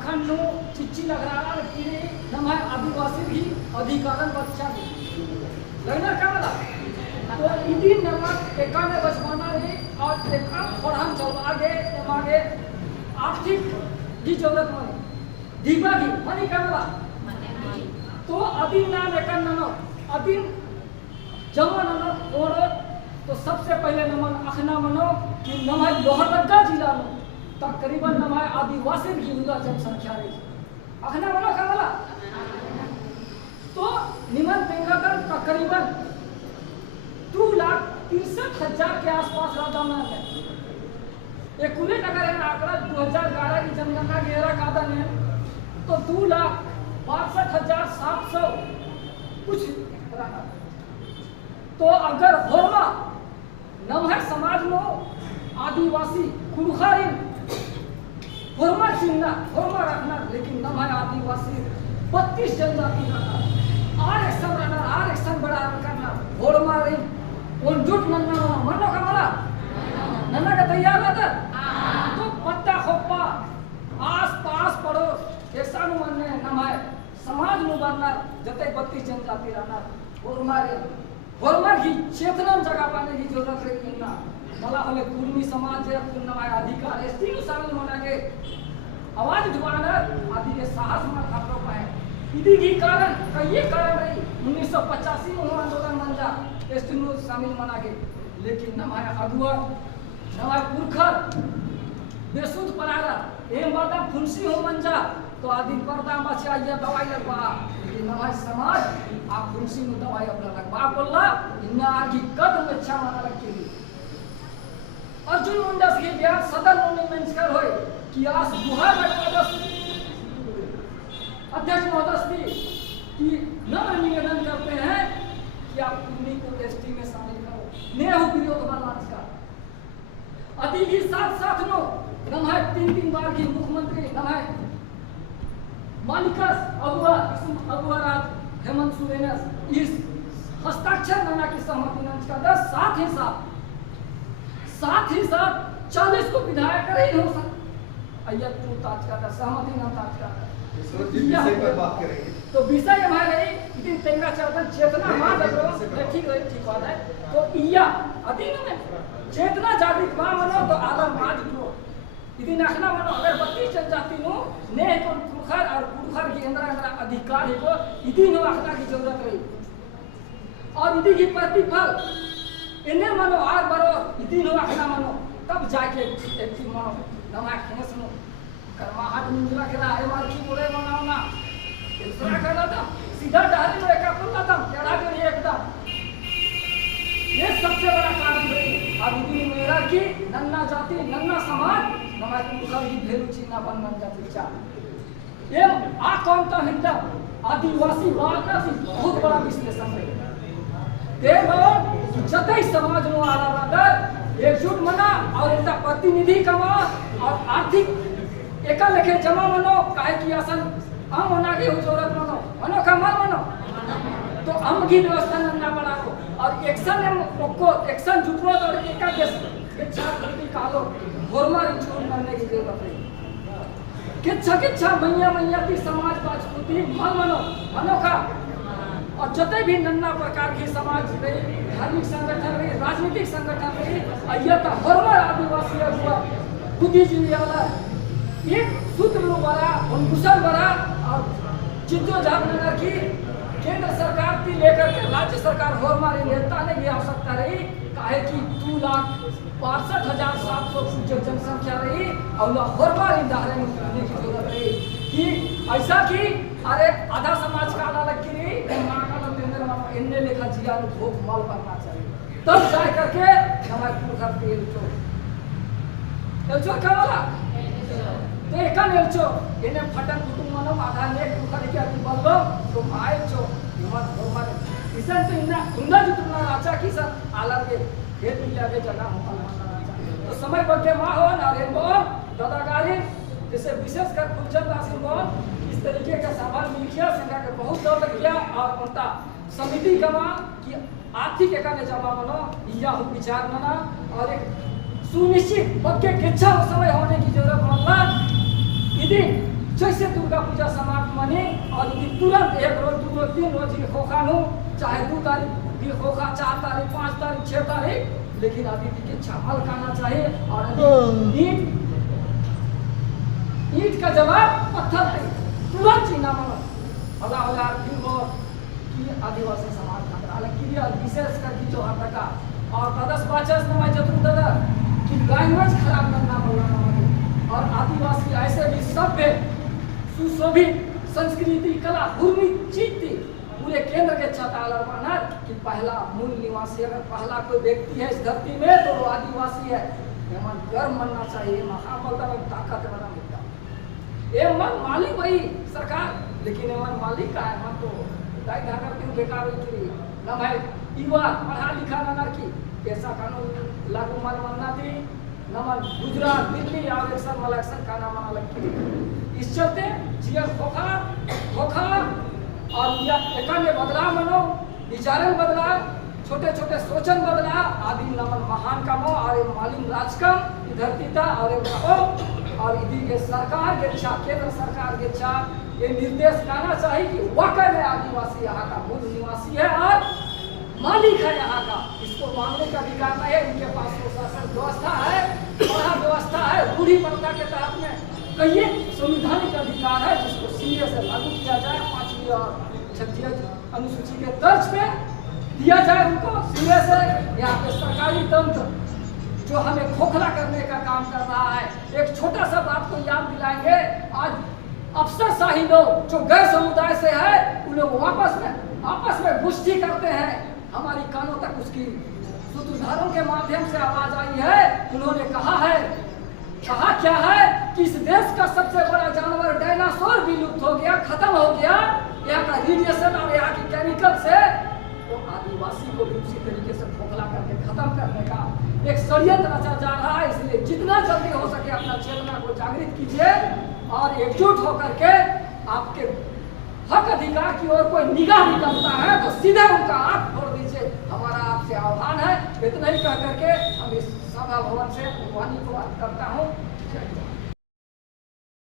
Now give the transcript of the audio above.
अखंड चिच्ची लग रहा है कि नम है आदिवासी भी अधिकारन बच्चा लगना क्या वाला तो इदी नमक एकाने बचवाना है और एका पढ़ान चल आगे आगे आर्थिक की जरूरत मनी दीपा की मनी क्या वाला तो अधीन नाम एका नमक अधीन जमा नमक और तो सबसे पहले नमन अखना मनो कि नमः लोहरदगा जिला में तकरीबन नमः आदिवासी की जनसंख्या रही अखना मनो का वाला तो निमन बेंगाकर तकरीबन 2,63,000 के आसपास राजा में है ये कुल अगर आंकड़ा 2011 की जनगणना के एरा का है तो 2,62,700 कुछ रहा तो अगर होरमा नमः समाज में आदिवासी कुलखारिन होरमा चिन्ह होरमा रखना लेकिन नमः आदिवासी 32 जनजाति रखना आर एक्शन बड़ा करना होरमा रिन उन जुट नन्ना मनो का वाला नन्ना का तैयार रहता तो पत्ता खोपा आस पास पड़ोस ऐसा मन नमः समाज में बनना जते 32 जनजाति रहना होरमा की चेतना जगह पाने की जरूरत है ना मला हमें कुर्मी समाज है पूर्णमाय अधिकार है तीनों शामिल होना के आवाज उठाना आदि के साहस में खतरा पाए इसी के कारण कई कारण रही 1985 में हुआ आंदोलन मंजा तीनों शामिल मना के लेकिन हमारा अगुआ हमारा पुरखर बेसुध परागा एम बाता फुंसी हो मंजा तो आदि पर्दा बचा ये दवाई लगवा लेकिन हमारे समाज आप फुंसी में दवाई अपना लगवा बोला इन्ना आगे कदम अच्छा माना रखी अर्जुन मुंडा से ब्याह सदन में कर होए कि आज गुहार अध्यक्ष महोदय कि नम्र निवेदन करते हैं कि आप कुर्मी को एसटी में शामिल करो नेह विरोध बनाने का अति ही साथ नो नमः 3 बार की मुख्यमंत्री नमः मालिकस अगुआ राज हेमंत सोरेन इस हस्ताक्षर करना की सहमति न का साथ ही साथ 40 को विधायक नहीं हो सकता अय्या तू ताज का सहमति न ताज का विषय पर बात करेंगे तो विषय हमारे इतनी तेंगा चलता चेतना मां लगो ठीक बात है तो इया अधीन में चेतना जागृत मां मनो तो आलम माज लो इतनी नखना मनो अगर 32 जनजाति नो ने तो पुरखर और पुरखर की अंदर अधिकार को इतनी नो आखना की जरूरत रही और इतनी की प्रतिफल इन्हें मनो आर बरो इतनी नो आखना मनो तब जाके एक मनो नमा खेस नो कर्माहट निंदा के राहे मार की बोले बनाओ ना इसरा करा था सीधा डाली में का पुल्ला था चढ़ा के एकदम ये सबसे बड़ा कारण है अब इतनी मेरा की नन्ना जाति नन्ना समाज नमाज पुरखर की भेलू चिन्ह बन जाति चा ये आ कौन था हिंदा आदिवासी वाला से बहुत बड़ा विश्लेषण है देवो जतई समाज नो आला रादर एकजुट मना और इनका प्रतिनिधि कमा और आर्थिक एका लेखे जमा मनो काहे की आसन हम होना की जरूरत मनो कमाल मनो तो हम की व्यवस्था नन्ना बना को और एक्शन हम को एक्शन जुटवा और एका देश के छात्र कालो होरमा इंचूर करने की जरूरत है किच्छा मैया की समाज राजपूती मनो का और जते भी नन्ना प्रकार की समाज रही धार्मिक संगठन रही राजनीतिक संगठन रही अय्यता होरमा आदिवासी हुआ बुद्धि वाला एक सूत्र लो बड़ा उनकुशल बड़ा और जिद्दो जागरण की केंद्र सरकार की लेकर के राज्य सरकार होरमा नेता ने भी आवश्यकता रही काहे कि 2,62,700 जो जनसंख्या रही और होरमा दायरे में करने की जरूरत रही कि ऐसा कि अरे आधा समाज का आधा लग रही इन्ने लेखा जिया भोग मल करना चाहिए तब जा करके हमारे पुरखर के एलचो क्या वाला तो एकन एलचो इन्हें फटन कुटुंब मनो आधा ने पुरखर के अति बलबो तो आएचो हिमत होमा इसन तो इन्ना उंदा जुटना आचा की सब आलर के खेत में आगे जगह हो तो समय बग्गे मां हो ना रे बो दादागारी जैसे विशेष कर फुलचंद दासिन बो इस तरीके का सवाल मिलिया संघ का बहुत दौड़ गया और पता समिति कमा कि आर्थिक एकाने जमा बनो या हो विचार बना और एक सुनिश्चित पक्के किच्छा समय होने की जरूरत मल्ला यदि जो पूजा समाप्त मनी और यदि तुरंत 1 रोज 2 रोज 3 रोज ही खोखा नु चाहे 2 तारीख भी खोखा 4 तारीख 5 तारीख 6 तारीख, लेकिन अदिति के छापल करना चाहिए। और ईट का जवाब पत्थर है, तुरंत चीना मनो होला होला फिर वो की आदिवासी समाज का क्रिया विशेष करके जो हटका और तदस बाचस न मैं जतु दादा कि लैंग्वेज खराब करना बोलना और आदिवासी ऐसे भी सभ्य सुशोभित संस्कृति कला भूमि चीती पूरे केंद्र के छतालर बना कि पहला मूल निवासी अगर पहला कोई व्यक्ति है इस धरती में तो वो आदिवासी है। मन गर्व मानना चाहिए, महाबलता में ताकत बना मिलता ये मन मालिक वही सरकार, लेकिन ये मन मालिक का है मन तो दाई धाकर क्यों बेकार हुई थी न भाई युवा पढ़ा लिखा ना की कैसा कानून लागू मन मानना थी न मन गुजरात दिल्ली और इलेक्शन का नाम अलग की इस चलते जीवन खोखा और एकाने बदलाव मनो विचारण बदलाव छोटे छोटे सोचन बदलाव आदि नमन महान कामो और मालिम राजकम धरतीता और और इधर के सरकार के इच्छा केंद्र सरकार के इच्छा ये निर्देश करना चाहिए कि वाकई में आदिवासी यहाँ का मूल निवासी है और मालिक है यहाँ का, इसको मांगने का अधिकार नहीं है। इनके पास शासन व्यवस्था है, बड़ा व्यवस्था है, रूढ़ी परंपरा के तहत में कई संवैधानिक अधिकार है जिसको सीधे से लागू किया जाए। 5वीं और 6वीं अनुसूची के तर्ज पे दिया जाए उनको सीधे से। यहाँ पे सरकारी तंत्र जो हमें खोखला करने का काम कर रहा है। एक छोटा सा बात को याद दिलाएंगे, आज अफसरशाही लोग जो गैर समुदाय से है उन लोग आपस में गुष्ठी करते हैं। हमारी कानों तक उसकी सूत्रधारों के माध्यम से आवाज आई है। उन्होंने कहा क्या है कि इस देश का सबसे बड़ा जानवर डायनासोर भी लुप्त हो गया, खत्म हो गया। यहाँ का रेडिएशन और यहाँ की केमिकल से तो आदिवासी को भी उसी तरीके से खोखला करके खत्म करने का एक षड्यंत्र रचा जा रहा है। इसलिए जितना जल्दी हो सके अपना चेतना को जागृत कीजिए और एकजुट होकर के आपके हक अधिकार की ओर कोई निगाह निकलता है तो सीधे उनका आंख फोड़ दीजिए। हमारा आपसे आह्वान है। इतना ही कह करके हम इस सभा भवन से वाणी को करता हूँ।